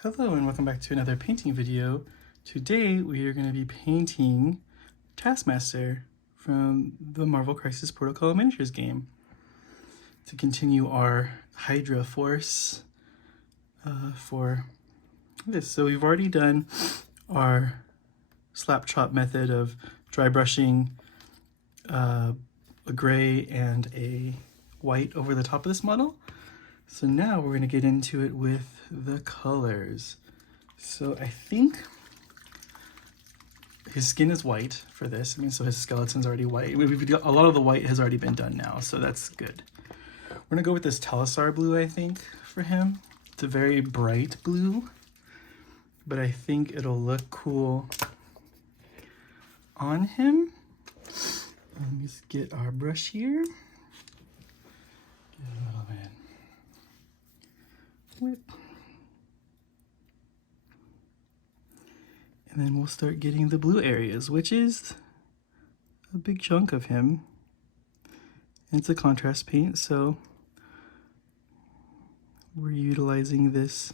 Hello and welcome back to another painting video. Today we are going to be painting Taskmaster from the Marvel Crisis Protocol Miniatures game to continue our Hydra Force for this. So we've already done our slap chop method of dry brushing a gray and a white over the top of this model. So now we're going to get into it with the colors. So I think his skin is white for this. I mean, so his skeleton's already white. A lot of the white has already been done now, so that's good. We're going to go with this Talisar blue, I think, for him. It's a very bright blue, but I think it'll look cool on him. Let me just get our brush here. Get a little bit. Whip. And then we'll start getting the blue areas, which is a big chunk of him. And it's a contrast paint, so we're utilizing this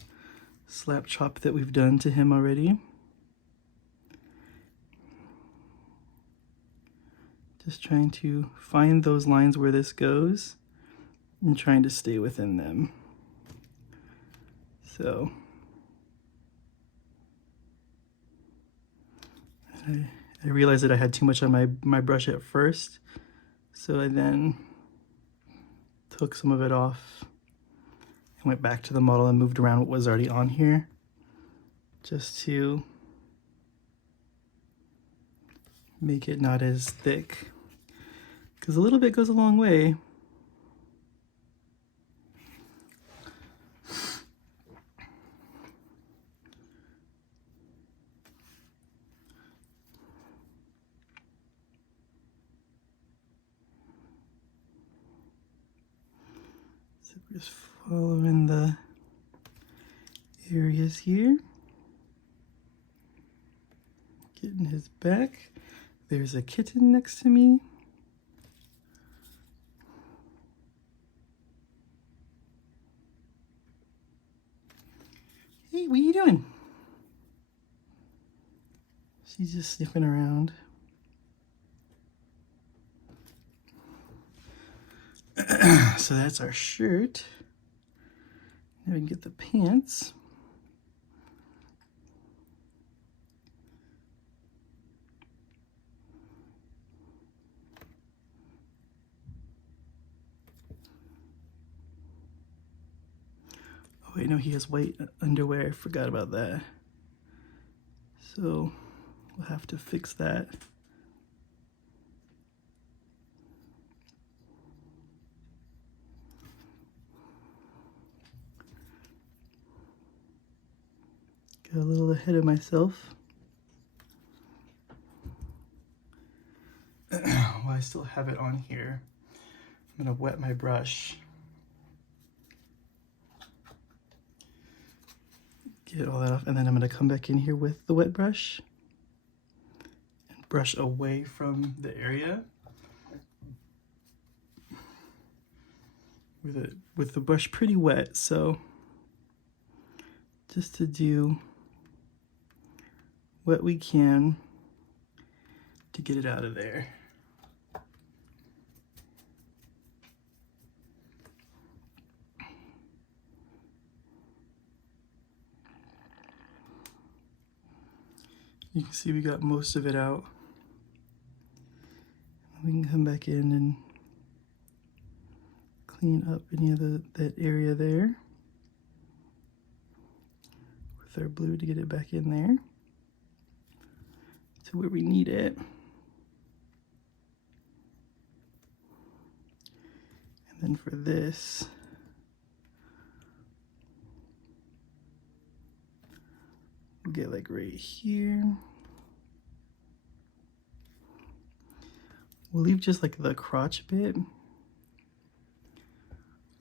slap chop that we've done to him already. Just trying to find those lines where this goes and trying to stay within them. So I realized that I had too much on my brush at first, so I then took some of it off and went back to the model and moved around what was already on here just to make it not as thick, because a little bit goes a long way. So we're just following the areas here. Getting his back. There's a kitten next to me. Hey, what are you doing? She's just sniffing around. So that's our shirt. Now we can get the pants. Oh wait, no, he has white underwear. I forgot about that. So we'll have to fix that. Got a little ahead of myself. While I still have it on here, I'm gonna wet my brush. Get all that off, and then I'm gonna come back in here with the wet brush and brush away from the area with the brush pretty wet, so just to do what we can to get it out of there. You can see we got most of it out. We can come back in and clean up any of that area there with our blue to get it back in there to where we need it. And then for this, we'll get like right here. We'll leave just like the crotch bit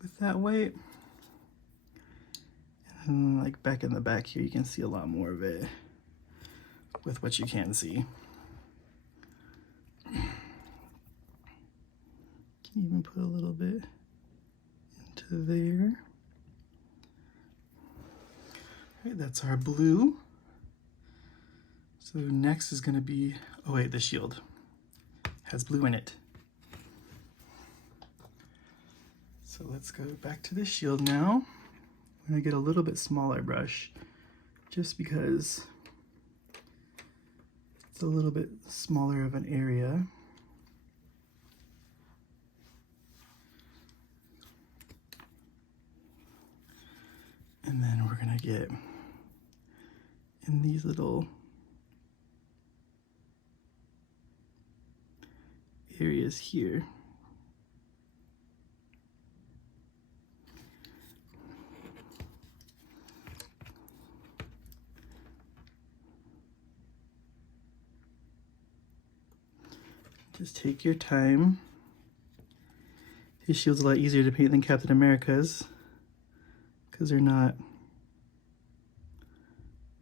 with that white. And like back in the back here, you can see a lot more of it with what you can see. Can even put a little bit into there. Okay, that's our blue. So next is going to be, oh wait, the shield has blue in it. So let's go back to the shield now. I'm going to get a little bit smaller brush just because it's a little bit smaller of an area. And then we're going to get in these little areas here. Just take your time. His shield's a lot easier to paint than Captain America's because they're not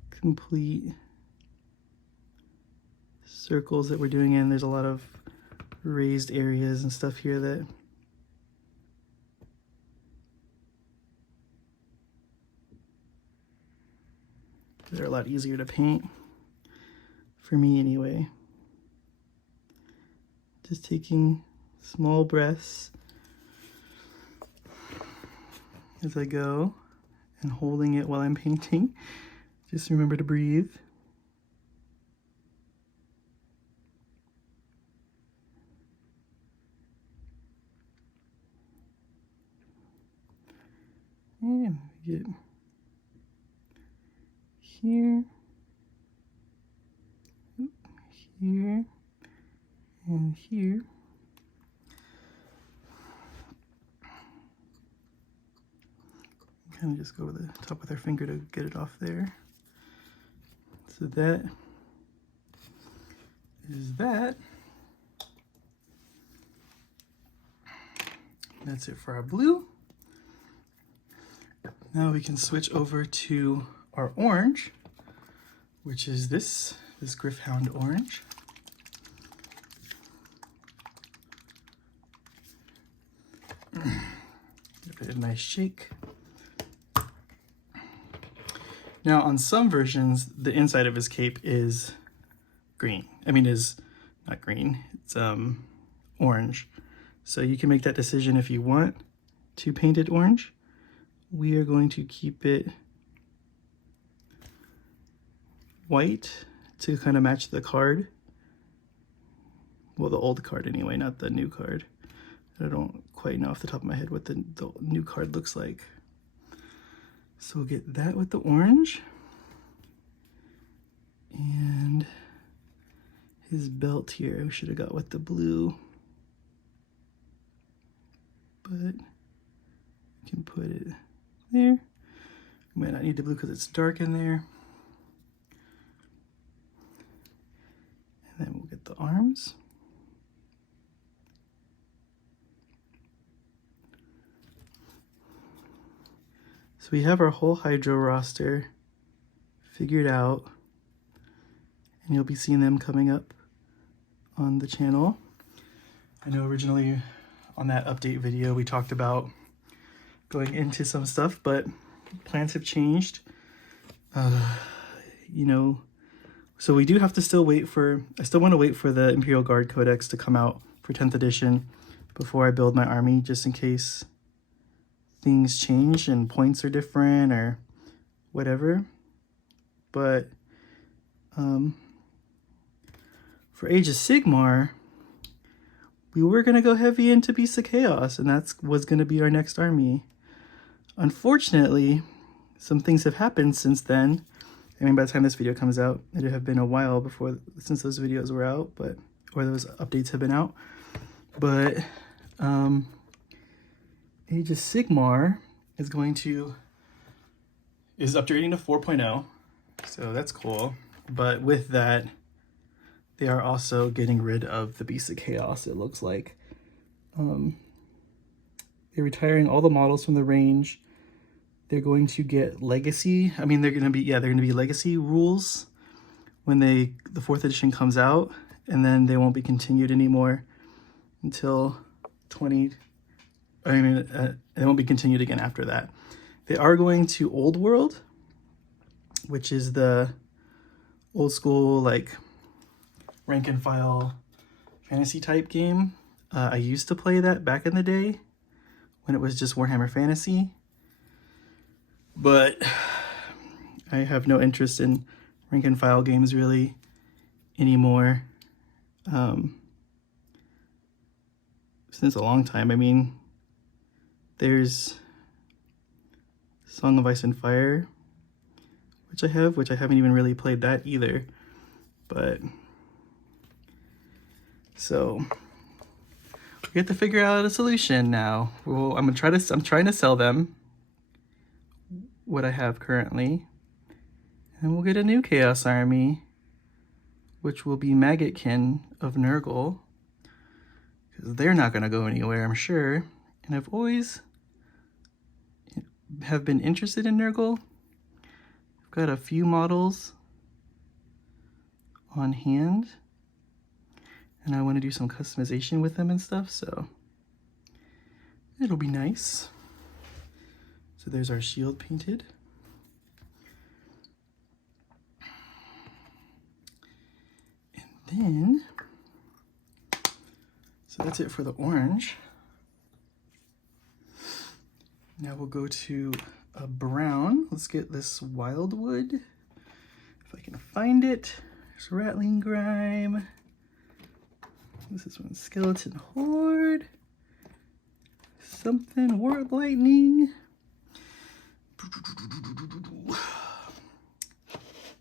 complete circles that we're doing in. There's a lot of raised areas and stuff here that they're a lot easier to paint, for me anyway. Just taking small breaths as I go and holding it while I'm painting. Just remember to breathe. And get here, here, and here. Kind of just go over the top with our finger to get it off there. So that is that. That's it for our blue. Now we can switch over to our orange, which is this Griffhound orange. Give it a nice shake. Now on some versions, the inside of his cape is green. I mean, is not green, it's orange. So you can make that decision if you want to paint it orange. We are going to keep it white to kind of match the card. Well, the old card anyway, not the new card. I don't quite know off the top of my head what the new card looks like. So we'll get that with the orange. And his belt here, we should have got with the blue. But we can put it there. We might not need the blue because it's dark in there. And then we'll get the arms. So we have our whole Hydro roster figured out, and you'll be seeing them coming up on the channel. I know originally on that update video we talked about going into some stuff, but plans have changed. You know, so we do have to still wait for, I still want to wait for the Imperial Guard Codex to come out for 10th edition before I build my army, just in case things change and points are different or whatever. But for Age of Sigmar, we were going to go heavy into Beasts of Chaos, and that was going to be our next army. Unfortunately, some things have happened since then. I mean, by the time this video comes out, it'll have been a while since those videos were out, or those updates have been out. But Age of Sigmar is upgrading to 4.0, so that's cool. But with that, they are also getting rid of the Beasts of Chaos, it looks like. They're retiring all the models from the range. They're going to get legacy. I mean, they're going to be legacy rules when the 4th edition comes out, and then they won't be continued anymore until they won't be continued again after that. They are going to Old World, which is the old school like rank and file fantasy type game. I used to play that back in the day when it was just Warhammer Fantasy, but I have no interest in rank and file games really anymore. Since a long time. I mean, there's Song of Ice and Fire, which I haven't even really played that either. But so we have to figure out a solution now. Well, I'm trying to sell them what I have currently, and we'll get a new Chaos Army, which will be Maggotkin of Nurgle, because they're not going to go anywhere, I'm sure. And I've always have been interested in Nurgle. I've got a few models on hand, and I want to do some customization with them and stuff, so it'll be nice. So there's our shield painted. And then, so that's it for the orange. Now we'll go to a brown. Let's get this Wildwood, if I can find it. There's Rattling Grime. This is one Skeleton Horde. Something War of Lightning.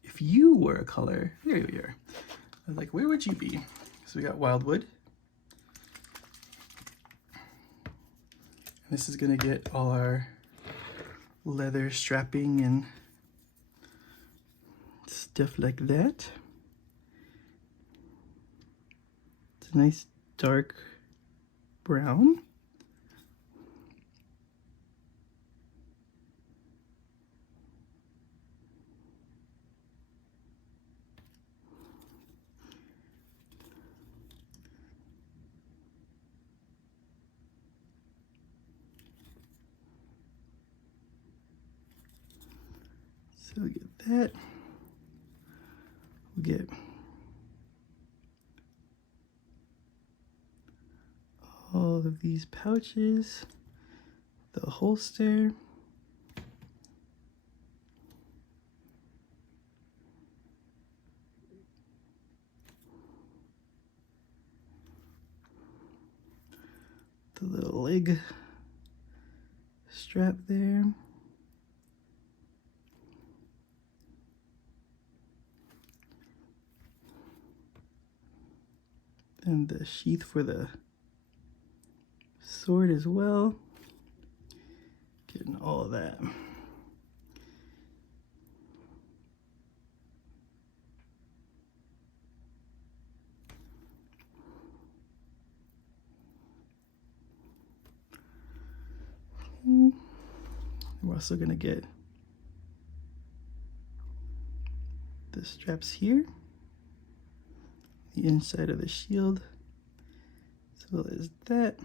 If you were a color, there you are. I was like, where would you be? So we got Wildwood. This is gonna get all our leather strapping and stuff like that. It's a nice dark brown. So we get that. We'll get all of these pouches, the holster, the little leg strap there. And the sheath for the sword as well. Getting all of that. We're also going to get the straps here, the inside of the shield, as well as that.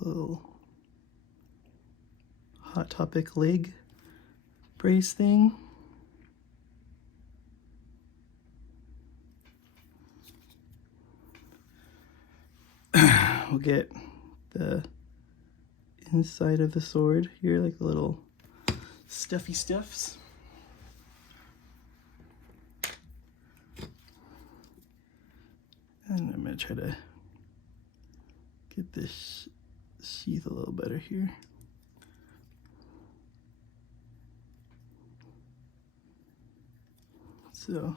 Little Hot Topic leg brace thing. We'll get the inside of the sword here, like the little stuffy stuffs. And I'm going to try to get this sheath a little better here. So,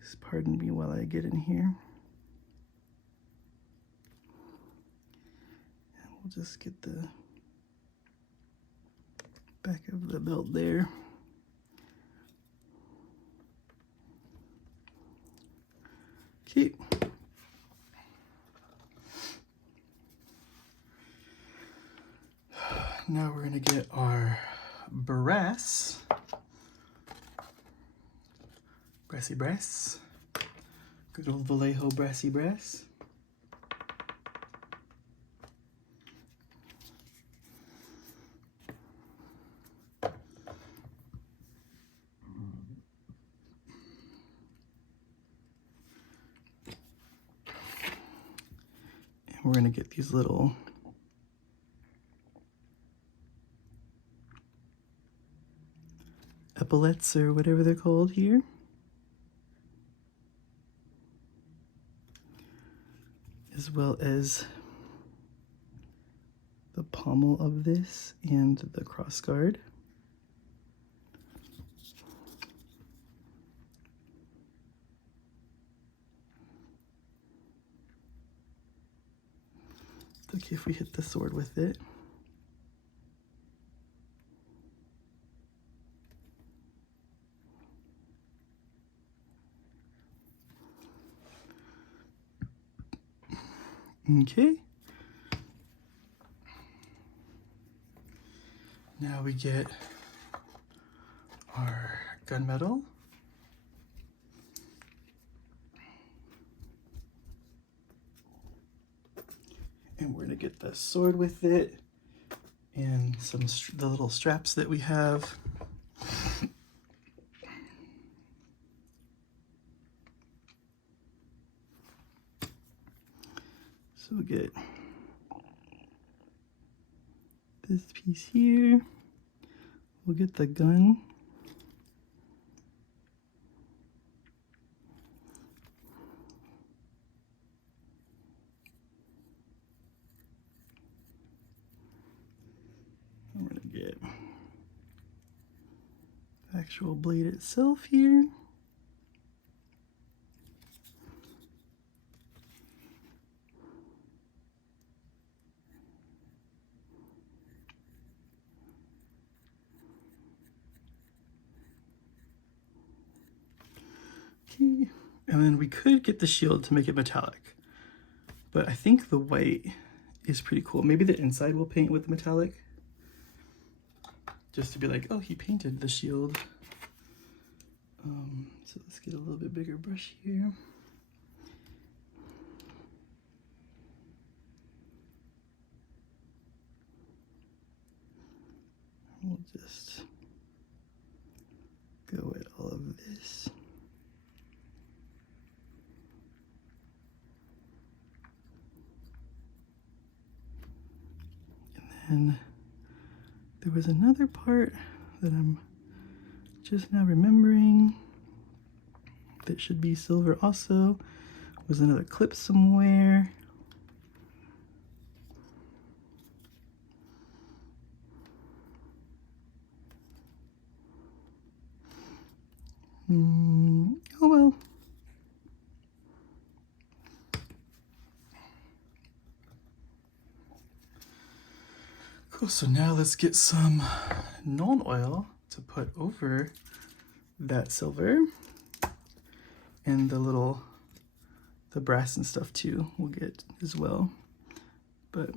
just pardon me while I get in here. And we'll just get the back of the belt there. Okay. Now we're gonna get our brassy brass. Good old Vallejo brassy brass. we're gonna get these little epaulets or whatever they're called here. As well as the pommel of this and the cross guard. It's okay if we hit the sword with it. Okay. Now we get our gunmetal. And we're gonna get the sword with it and the little straps that we have. So we'll get this piece here. We'll get the gun. I'm gonna get the actual blade itself here. Okay, and then we could get the shield to make it metallic, but I think the white is pretty cool. Maybe the inside will paint with the metallic, just to be like, oh, he painted the shield. So let's get a little bit bigger brush here. We'll just go at all of this. And there was another part that I'm just now remembering that should be silver also. Was another clip somewhere. Oh well. Cool, so now let's get some Nuln Oil to put over that silver, and the brass and stuff too we'll get as well. But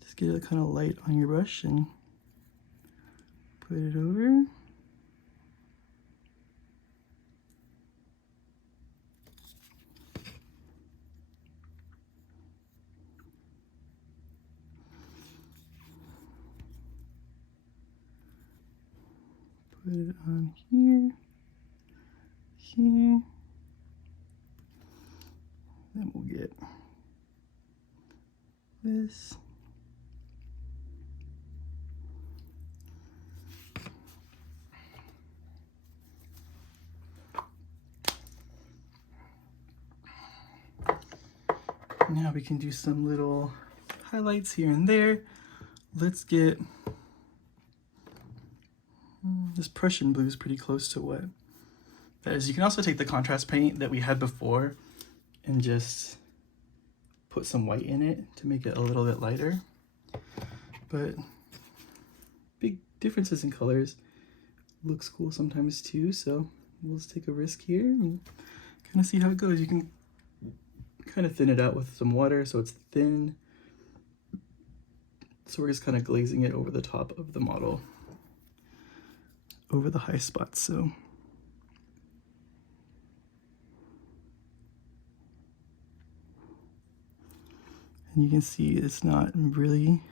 just get it kind of light on your brush and put it over. Put it on here, here. Then we'll get this. Now we can do some little highlights here and there. Let's get this Prussian blue is pretty close to what that is. You can also take the contrast paint that we had before and just put some white in it to make it a little bit lighter. But big differences in colors looks cool sometimes too, so we'll just take a risk here and kind of see how it goes. You can kind of thin it out with some water so it's thin. So we're just kind of glazing it over the top of the model, over the high spots. So and you can see it's not really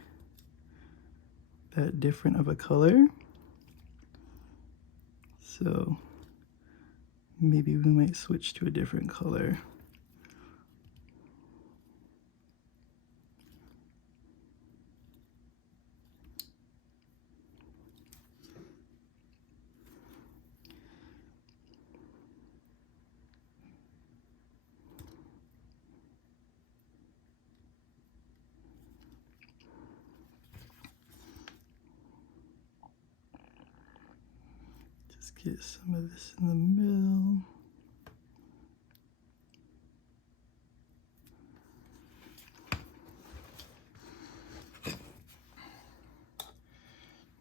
that different of a color. So maybe we might switch to a different color. Get some of this in the middle.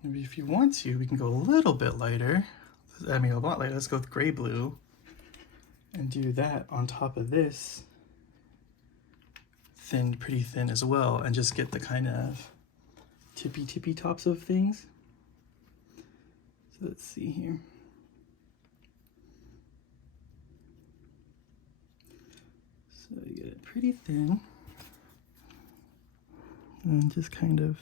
Maybe if you want to, we can go a little bit lighter. I mean, a lot lighter. Let's go with gray blue and do that on top of this thin, pretty thin as well, and just get the kind of tippy tops of things. So let's see here. So you get it pretty thin and just kind of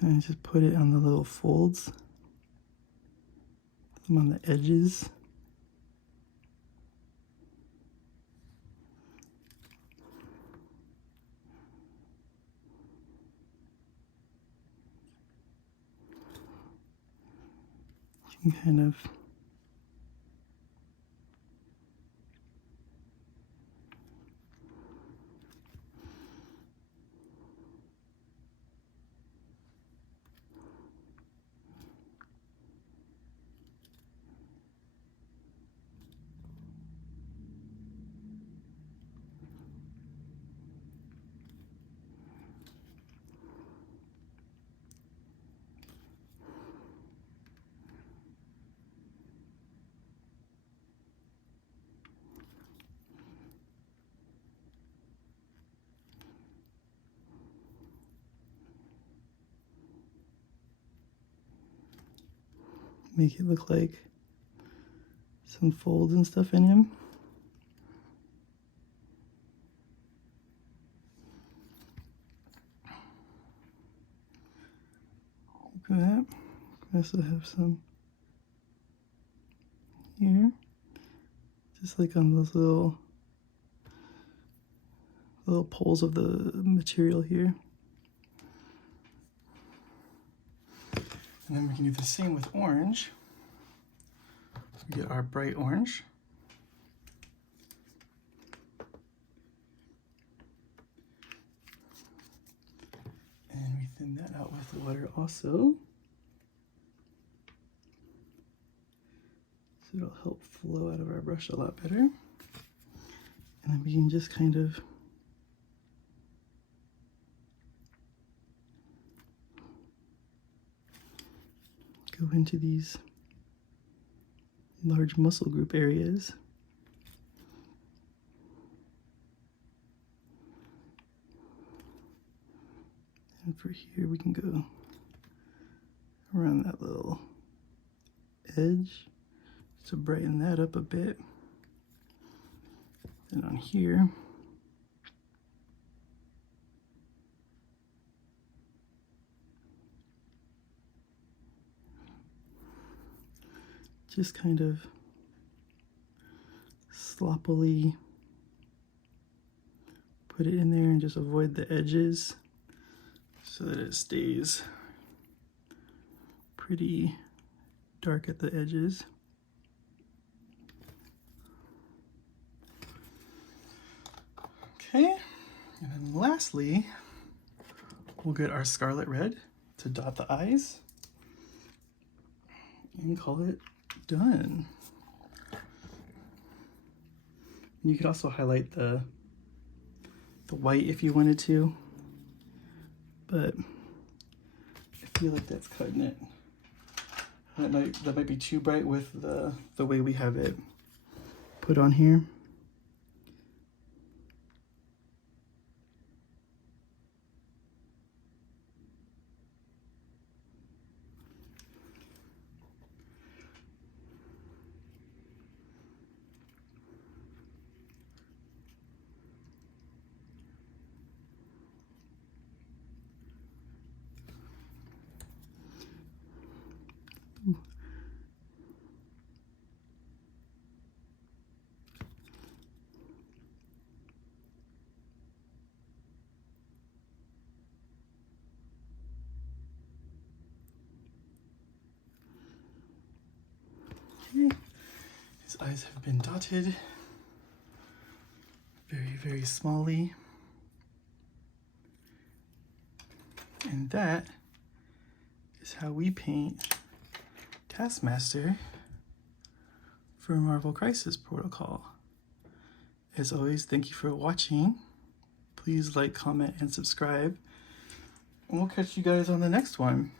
and just put it on the little folds, some on the edges. You can kind of make it look like some folds and stuff in him. Look at that. I also have some here, just like on those little poles of the material here. And then we can do the same with orange. We get our bright orange. And we thin that out with the water also. So it'll help flow out of our brush a lot better. And then we can just kind of go into these large muscle group areas. And for here we can go around that little edge to brighten that up a bit. Then on here, just kind of sloppily put it in there and just avoid the edges so that it stays pretty dark at the edges. Okay, and then lastly, we'll get our scarlet red to dot the eyes and call it done. And you could also highlight the white if you wanted to, but I feel like that's cutting it. That might be too bright with the way we have it put on here. eyes have been dotted very, very smallly. And that is how we paint Taskmaster for Marvel Crisis Protocol. As always, thank you for watching. Please like, comment, and subscribe. And we'll catch you guys on the next one.